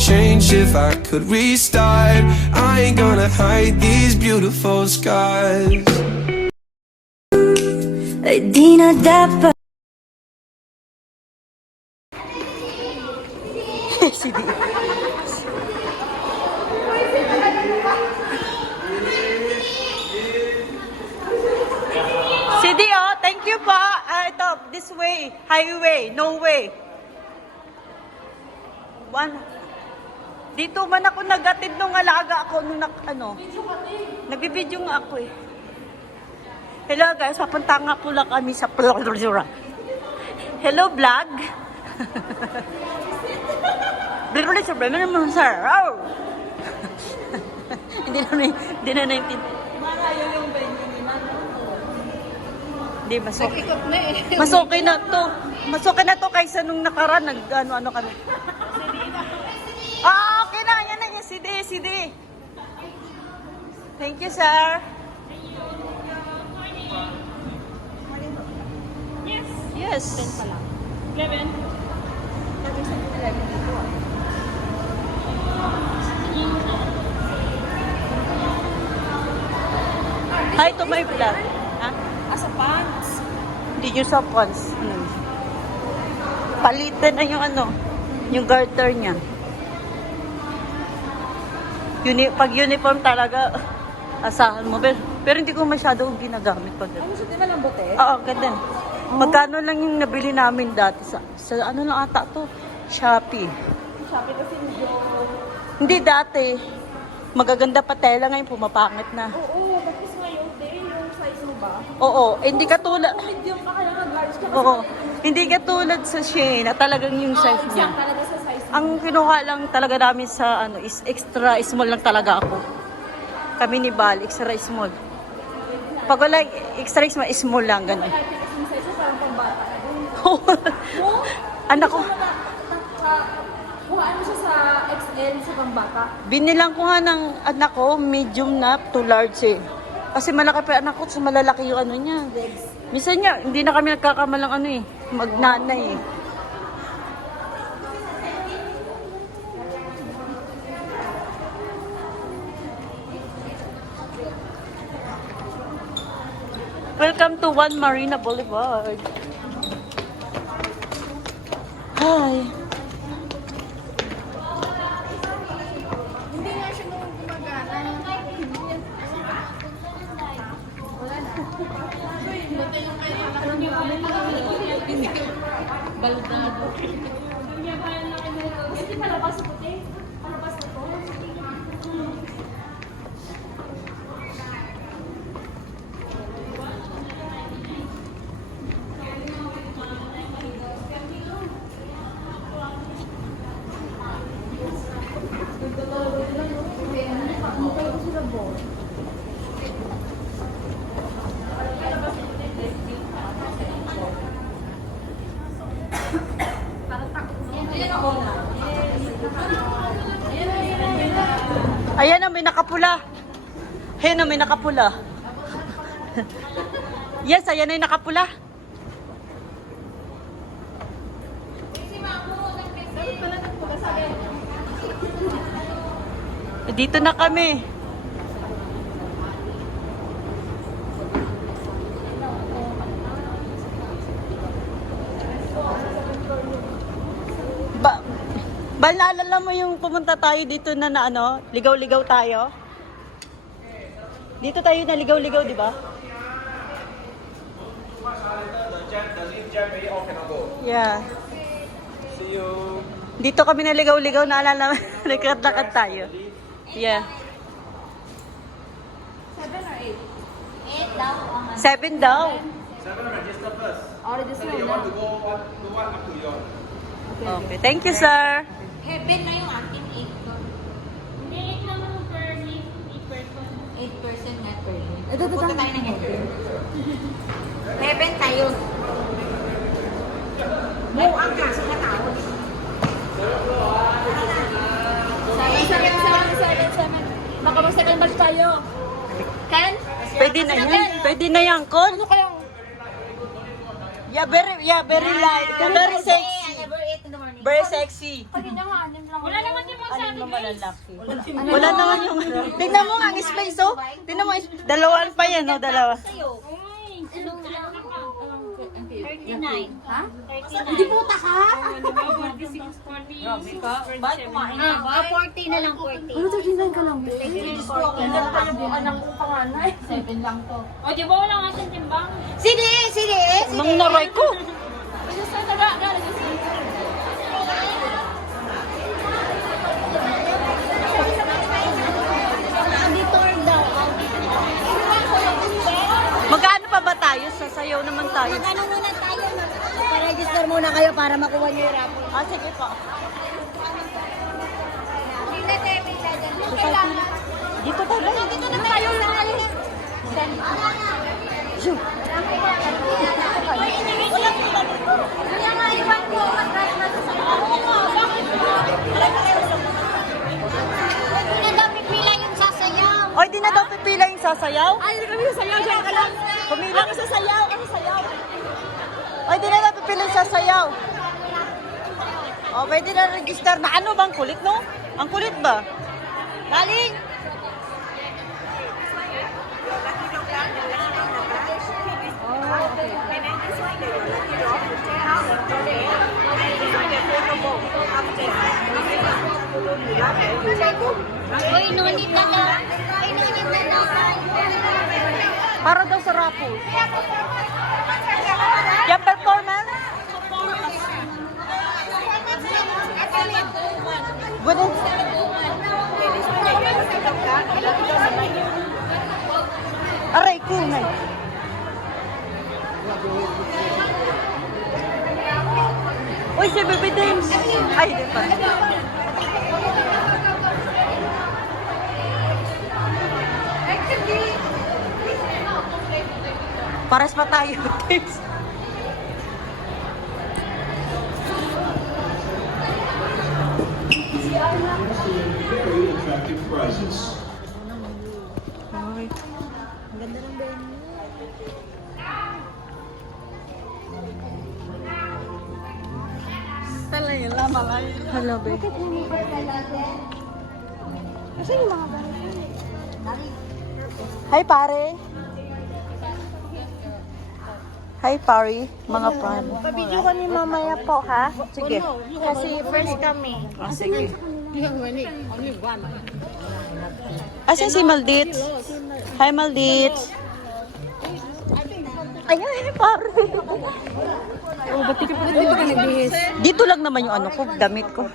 change if I could restart. I ain't gonna hide these beautiful scars. Ay di na dapat. CD, oh, thank you po. Ito, this way, highway, no way. Dito man ako nagatid nung alaga ako nung nagbibidyo nga ako eh. Hello guys, papunta nga po lang kami sa Hello vlog. Hindi na naintindihan. Marayo yung venue ni Mano. Hindi, mas okay. Nag-ikot na eh. Mas okay na to. Mas okay na to kaysa nung nakaraan ano kami. Ah, okay na. Yan na yung CD. Thank you, sir. Yes. 10 pa lang. 11. Hi to my vlog. Ha? Asa pants. Hindi nyo sa pants. Palitan na yung garter niya. Pag uniform talaga, asahan mo. Pero hindi ko masyado ginagamit pag Ano siya, di ba lang bote? Oo, ganda. Magkano lang yung nabili namin dati sa ano lang ata to? Shopee. Shopee kasi medyo... Hindi dati. Magaganda pa tela ngayon, pumapangit na. Oo, tapos ngayon, yung size mo ba? Oo, hindi katulad. Kung medium ka, kailangan large ka. Oo, hindi katulad sa Shein na talagang yung size niya. Exact talaga sa size mo. Ang kinuha lang talaga namin sa is extra small lang talaga ako. Kami ni Bal, extra small. Pag wala extra small lang, ganun. Kahit yung size mo, parang pambata ka dun. Anak ko, Kuhaan mo siya sa XL sa pambata. binilang ko nga ng anak ko, medium na to large eh. Kasi malaki pa yung anak ko, so malalaki yung ano niya. Minsan niya, hindi na kami nagkakamalang magnanay eh. Welcome to One Marina Boulevard. Hi. Hindi nga siya nung gumagana. Wala na. Buti yung kayo. Alam niyo kami baldado. Hindi palabas sa puti. Palabas na to. Ayan na, may nakapula. Ayan na, may nakapula. Yes, ayan na yung nakapula. Dito na kami. Bal, naalala mo yung pumunta tayo dito na ligaw-ligaw tayo? Dito tayo na ligaw-ligaw, di ba? Yeah. See you. Dito kami na ligaw-ligaw, naalala mo? Nagkat-lakad tayo. Yeah. 7 or 8? 7 daw. 7 register first. Oh, register You na. want to go what up to you. Okay, thank you, sir. Heaven na yung ating 8 to. Hindi, 8 naman per leaf, 8 person not per leaf. Ito, Punta tayo ng heaven. Heaven tayo. Buang ka sa katao. 7. Baka mag-second batch tayo. Ken? Pwede na yan. Pwede na yan, Kon. Ano kayang... Yeah, very light. Very sexy. Never 8 in the morning. Very sexy. Pag hindi nga, anim lang. Wala naman yung mga na malalaki. Wala naman yung... Tingnan mo ang space, oh. Tingnan mo, dalawaan pa yan, oh, dalawa. 39. Ha? 39. Hindi puta ka? Grabe ka. Ba't kumain ka ba? 40 na lang, 40. Ano 39 ka lang, be? Anak ko panganay. 7 lang to. O, di ba wala nga siyang timbang? Sige. Nang naray ko. Auditor daw. Magkano pa ba tayo? Sasayaw naman tayo. Magkano muna tayo? Pa-register muna kayo para makuha niyo yung raffle. Ah, sige po. Dito tayo. Dito na tayo. Shoo. Kaya nga, iwan ko. Hindi na daw pipila yung sasayaw. Oy, di na daw pipila yung sasayaw? Ay, hindi kami sasayaw. Diyan ka lang. Pumila. Ako sasayaw. Oy, di na daw pipila yung sasayaw. Oh, pwede na register na ano bang kulit, no? Ang kulit ba? Galing! Uy, nunit na lang. Uy, nunit na lang. Para daw sa raffle. Yung performance? Bunin. Aray, kunay. Uy, si Baby Dames. Ay, di pa. Pares pa tayo, Dames. Very attractive prizes. Hello, babe. Hi, pare. Hi, pare. Mga pare. Pabidyo kami mamaya po, ha? Sige. Kasi first kami. Ah, sige. Asan si Maldit? Hi, Maldit. Ayun, pare. Oh, ba't di ka nagbihis? Dito lang naman yung ano ko, damit ko.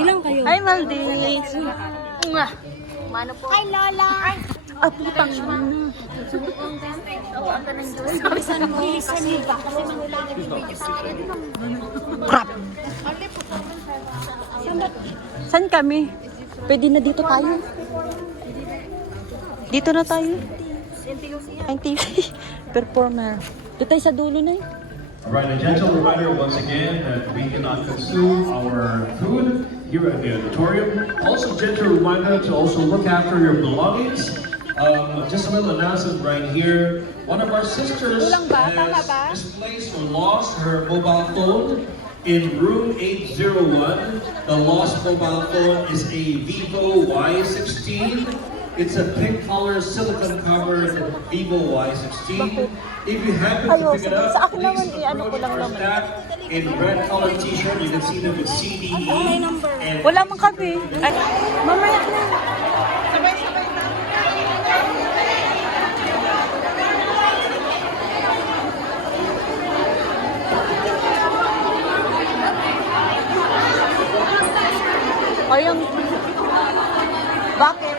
Ilang kayo? Hi, Maldit. Mano po? Hi, Lola! Ah, putang ina. Bilisan mo ba? Kasi manulangan yung video sa akin. Crap. Saan kami? Pwede na dito tayo. Dito na tayo. NTV. Performer. Dito tayo sa dulo na eh. Alright, a gentle reminder once again that we cannot consume our food here at the auditorium. Also, gentle reminder to also look after your belongings. Just a little announcement right here. One of our sisters has misplaced or lost her mobile phone in room 801. The lost mobile phone is a Vivo Y16. It's a pink color silicone covered Vivo Y16. If you happen to pick it up, please approach our staff in red colored t-shirt. You can see them with CDE. And Wala man kami. Ay, mamaya na. Ayun. Bakit?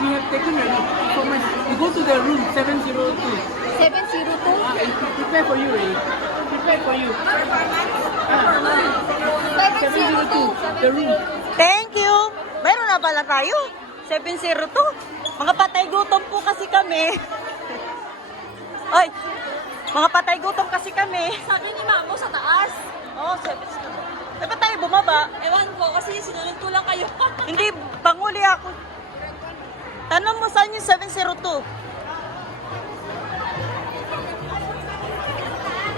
We have taken ready. We go to the room 702. 702? Prepare for you, Ray. Prepare for you. 702. The room. Thank you. Meron na pala tayo. 702. Mga patay gutom po kasi kami. Ay, mga patay gutom kasi kami. Sabi ni Mamo sa taas. Oh, 702. Eh, ba't tayo bumaba? Ewan ko, kasi sinunod ko lang kayo. Hindi, panguli ako. Tanong mo saan yung 702?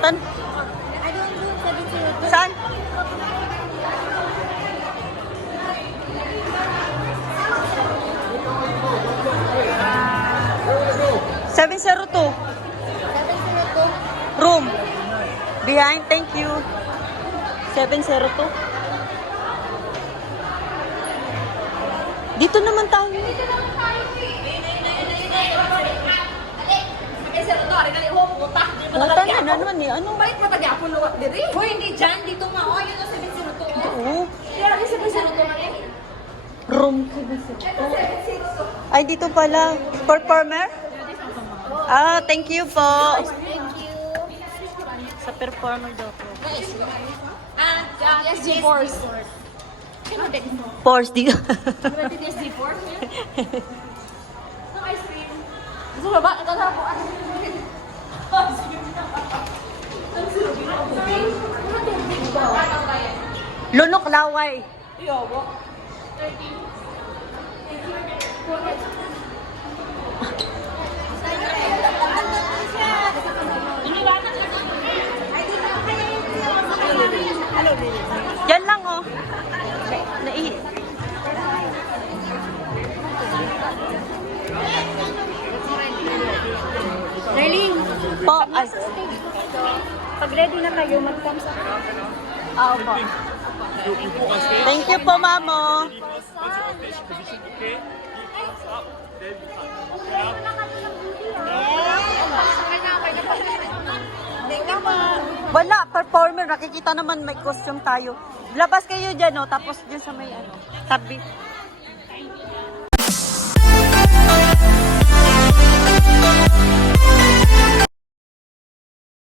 I don't do 702. Saan? Behind, thank you. 702. Dito naman tayo. Wala na naman eh. Ano? Balik mo taga ako luwat diri. Hoy, hindi dyan. Dito nga. Oh, yun ang 702. Oo. Kaya lagi 702 man eh. Room 702. Ay, dito pala. Performer? Ah, thank you po. Thank you. Sa performer daw po. SG Force. Force dito. SG Force. Ang ice cream. Gusto mo ba? Ito na po. Lunok laway. Yan lang oh. Nai. Darling, Po, ay. pag ready na kayo, mag-thumbs up. Ah, po. Thank you po, mamo. Wala, performer. Nakikita naman may costume tayo. Labas kayo dyan, oh. Tapos dyan sa may ano. Tabi.